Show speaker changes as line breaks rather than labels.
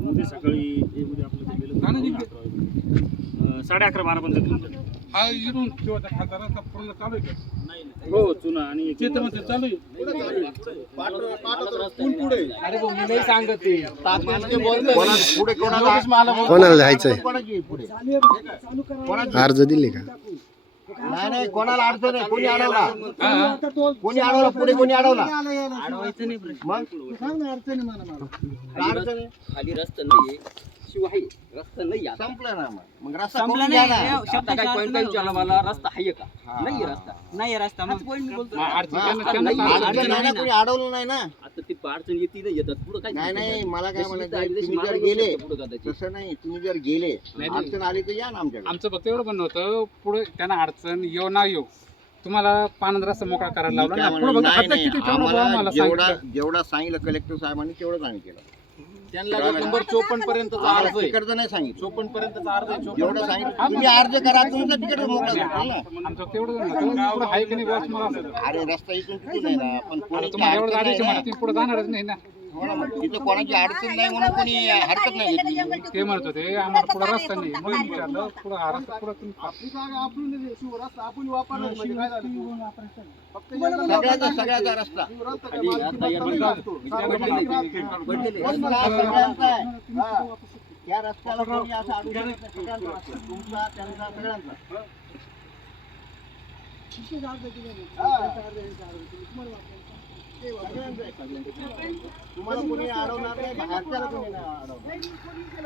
उद्या सकाळी हे उद्या आपलं साडे अकरा बारा
हा इरून खासदाराचा पूर्ण चालू आहे का?
हो चुना आणि
ते तर म्हणते चालू आहे.
अरे भाऊ, मी नाही सांगत
कोणाला
जायचंय अर्ज दिले का?
नाही नाही कोणाला अडचण आहे? कोणी अडवला. कोणी अडवला? पुढे कोणी अडवला?
अडवायचं नाही प्रश्न.
मग? अडचण आहे?
खाली रस्ता नाहीये. शिवाय रस्ता नाही आता.
संपलं ना मग. मग रस्ता
संपलं
करून द्या
नाही
ना.
हे
आता काय पॉईंट काय विचारला मला रस्ता आहे का? नाही रस्ता.
नाही रस्ता मग.
हाच point मी बोलतोय.
मग अडचण त्यांना-
रस्ता
त्यांना
नाहीये.
सांगा.
अडचण नाही ना. कोणी अडवलं नाही ना.
आता ती अडचण येते ना येतात. पुढे काय
नाही नाही मला काय
जशी
म्हणायचं आहे, तुम्ही जर गेले
शकते पुढं कदाचित.
तसं नाही तुम्ही जर गेले
नाही.
अडचण आली तर या ना आमच्याकडे.
आमचं फक्त एवढं म्हणणं होतं पुढे त्यांना अडचण येऊ ना येऊ. तुम्हाला पानंद रस्ता मोकळा करायला
मी
लावला
काय
ना पुढे
म्हणलं,
बघा
नाही,
आता
नाही,
किती तेवढं बुवा
आम्हाला
मला
जेवढा
सांगितलं.
जेवढा सांगितलं कलेक्टर साहेबांनी तेवढंच आम्ही केलं.
त्यांना जो नंबर चोपन्न पर्यंत
आम्हाला तिकडचं नाही सांगितलं.
चोपन्न पर्यंत अर्ज आहे
जेवढं सांगितलं. तुम्ही अर्ज करा तुमचं तिकीट मोकळं भेटेल ना.
आमचं तेवढं म्हणणं होतं, पुढं आहे की नाही बुवा असं मला असं.
अरे रस्ता इथून तिथून आहे ना. पण
आता
कोणाची
तुम्हाला एवढं
अडचण
गाडीची
नाही.
म्हणा
ना.
तुम्ही पुढे जाणारच नाही ना.
हो तिथं कोणाची अडचण नाही म्हणून कोणी हरकत नाही घेतली
ते म्हणत होते आम्हाला पुढे रस्ता नाही म्हणून विचारलं पुढे हा रस्ता पुढे तुम्ही पा-
सगळ्याचा सगळ्याचा रस्ता
या पडलेले. पडलेले.
रस्ता सगळ्यांचा आहे. हा. या रस्त्याला कोणी असं अडू शकत नाही. सगळ्यांचा रस्ता. तुमचा त्यांचा सगळ्यांचा सगळ्यांचा आहे. तुम्हाला कोणी अडवणार नाही बाहेरच्याला कोणी नाही अडवणार.